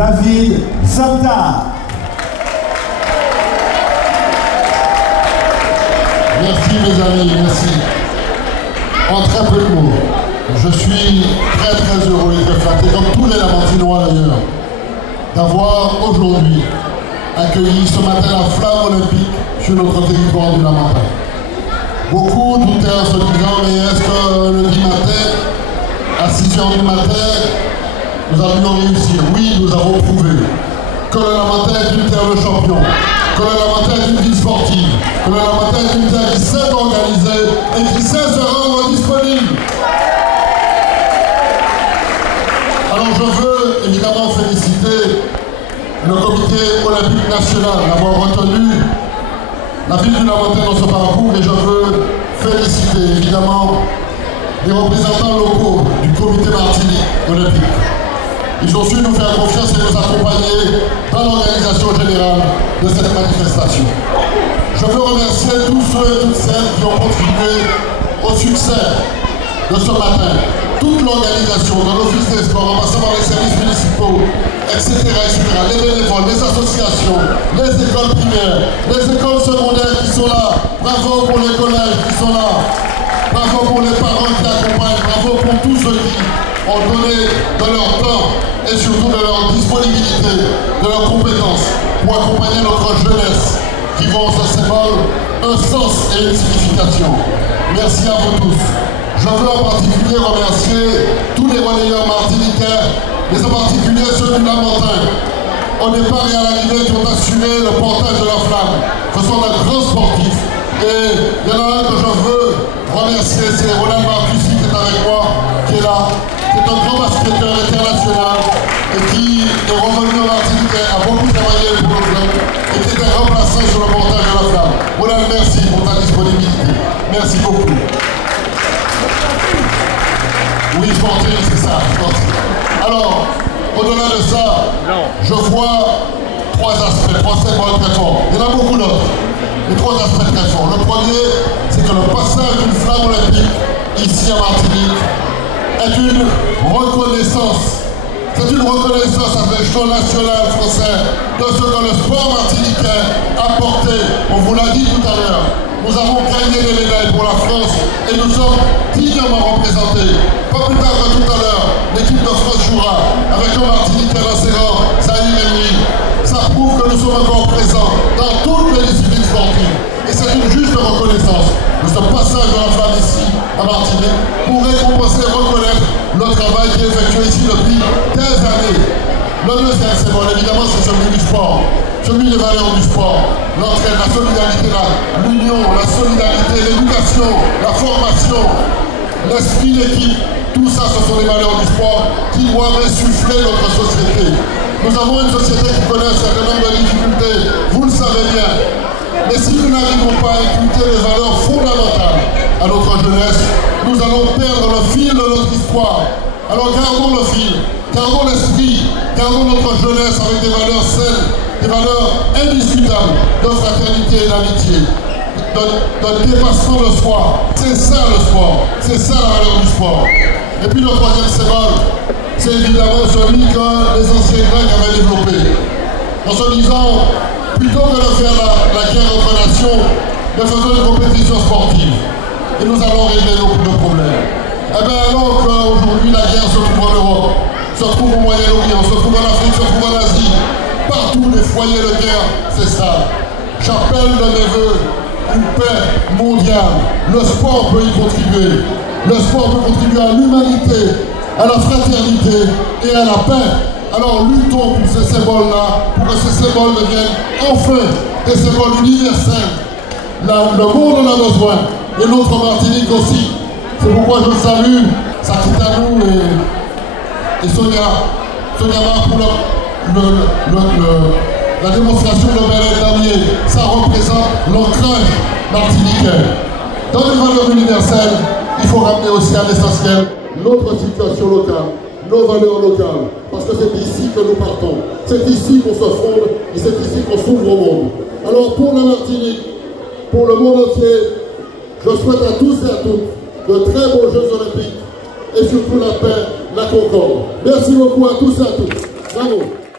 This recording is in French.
David Zapta. Merci mes amis, merci. En très peu de mots, je suis très heureux et très flatté, comme tous les Lamantinois d'ailleurs, d'avoir aujourd'hui accueilli ce matin la flamme olympique sur notre territoire du Lamentin. Beaucoup doutaient en se disant, mais est-ce que le lundi matin, à 6h du matin, nous allions réussir? Oui, nous avons prouvé que le Lamentin est une terre de champions, que le Lamentin est une ville sportive, que le Lamentin est une terre qui sait organiser et qui sait se rendre disponible. Alors je veux évidemment féliciter le comité olympique national d'avoir retenu la ville du Lamentin dans ce parcours, et je veux féliciter évidemment les représentants locaux du comité Martinique olympique. Ils ont su nous faire confiance et nous accompagner dans l'organisation générale de cette manifestation. Je veux remercier tous ceux et toutes celles qui ont contribué au succès de ce matin. Toute l'organisation de l'Office des sports, en passant par les services municipaux, etc., les bénévoles, les associations, les écoles primaires, les écoles secondaires qui sont là. Bravo pour les collèges qui sont là. Bravo pour les parents qui accompagnent. Bravo pour tous ceux qui ont donné de leur temps et surtout de leur disponibilité, de leurs compétences pour accompagner notre jeunesse qui vont ce symbole un sens et une signification. Merci à vous tous. Je veux en particulier remercier tous les relayeurs martiniquais, mais en particulier ceux du Lamentin, au départ et à l'arrivée, qui ont assuré le portage de la flamme. Ce sont des grands sportifs. Et il y en a un que je veux remercier, c'est Ronald Marcussi qui est avec moi, qui est là. C'est un grand basketteur international et qui est revenu en Martinique, a beaucoup travaillé pour le club et qui était remplaçant sur le portage de la flamme. Ronald, merci pour ta disponibilité. Merci beaucoup. Oui, sportif, c'est ça, sportif. Alors, au-delà de ça, je vois trois aspects, trois symboles très forts. Il y en a beaucoup d'autres, mais trois aspects très forts. Le premier, c'est que le passage d'une flamme olympique ici à Martinique est une reconnaissance. C'est une reconnaissance à l'échelon national français de ce que le sport martiniquais a porté. On vous l'a dit tout à l'heure. Nous avons gagné des médailles pour la France et nous sommes dignement représentés. Pas plus tard que tout à l'heure, l'équipe de France jouera avec un Martiniquais dans ses rangs, Saïd Menri. Ça prouve que nous sommes encore présents dans toutes les disciplines sportives. Et c'est une juste reconnaissance de ce passage de la flamme ici à Martinique pour récompenser et reconnaître le travail qui est effectué ici depuis des années. Le deuxième symbole, évidemment, c'est celui du sport, celui des valeurs du sport, l'entraide, la solidarité, l'union, la solidarité, l'éducation, la formation, l'esprit d'équipe. Tout ça, ce sont les valeurs du sport qui doivent insuffler notre société. Nous avons une société qui connaît un certain nombre de difficultés, vous le savez bien. Mais si nous n'arrivons pas à inculquer les valeurs fondamentales à notre jeunesse, nous allons perdre le fil de notre histoire. Alors gardons le fil, gardons l'esprit, gardons notre jeunesse avec des valeurs saines, des valeurs indiscutables de fraternité et d'amitié, de dépassement de soi. C'est ça le sport, c'est ça la valeur du sport. Et puis le troisième symbole, c'est évidemment celui que les anciens Grecs avaient développé. En se disant, plutôt que de faire la guerre entre nations, de faisons une compétition sportive. Et nous allons régler nos problèmes. Eh bien alors qu'aujourd'hui la guerre se trouve en Europe, se trouve au Moyen-Orient, se trouve en Afrique, se trouve en Asie, partout les foyers de guerre, c'est ça. J'appelle de mes voeux une paix mondiale. Le sport peut y contribuer. Le sport peut contribuer à l'humanité, à la fraternité et à la paix. Alors luttons pour ces symboles-là, pour que ces symboles deviennent enfin des symboles universels. Le monde en a besoin, et notre Martinique aussi. C'est pourquoi je salue Sakitanou et Sonia Mar pour la démonstration de Bel dernier. Ça représente l'ancrage martiniquais. Dans les valeurs universelles, il faut ramener aussi à l'essentiel notre situation locale, nos valeurs locales, parce que c'est d'ici que nous partons. C'est ici qu'on se fonde et c'est ici qu'on s'ouvre au monde. Alors pour la Martinique, pour le monde entier, je souhaite à tous et à toutes de très beaux Jeux Olympiques et surtout la paix, la concorde. Merci beaucoup à tous et à toutes. Bravo.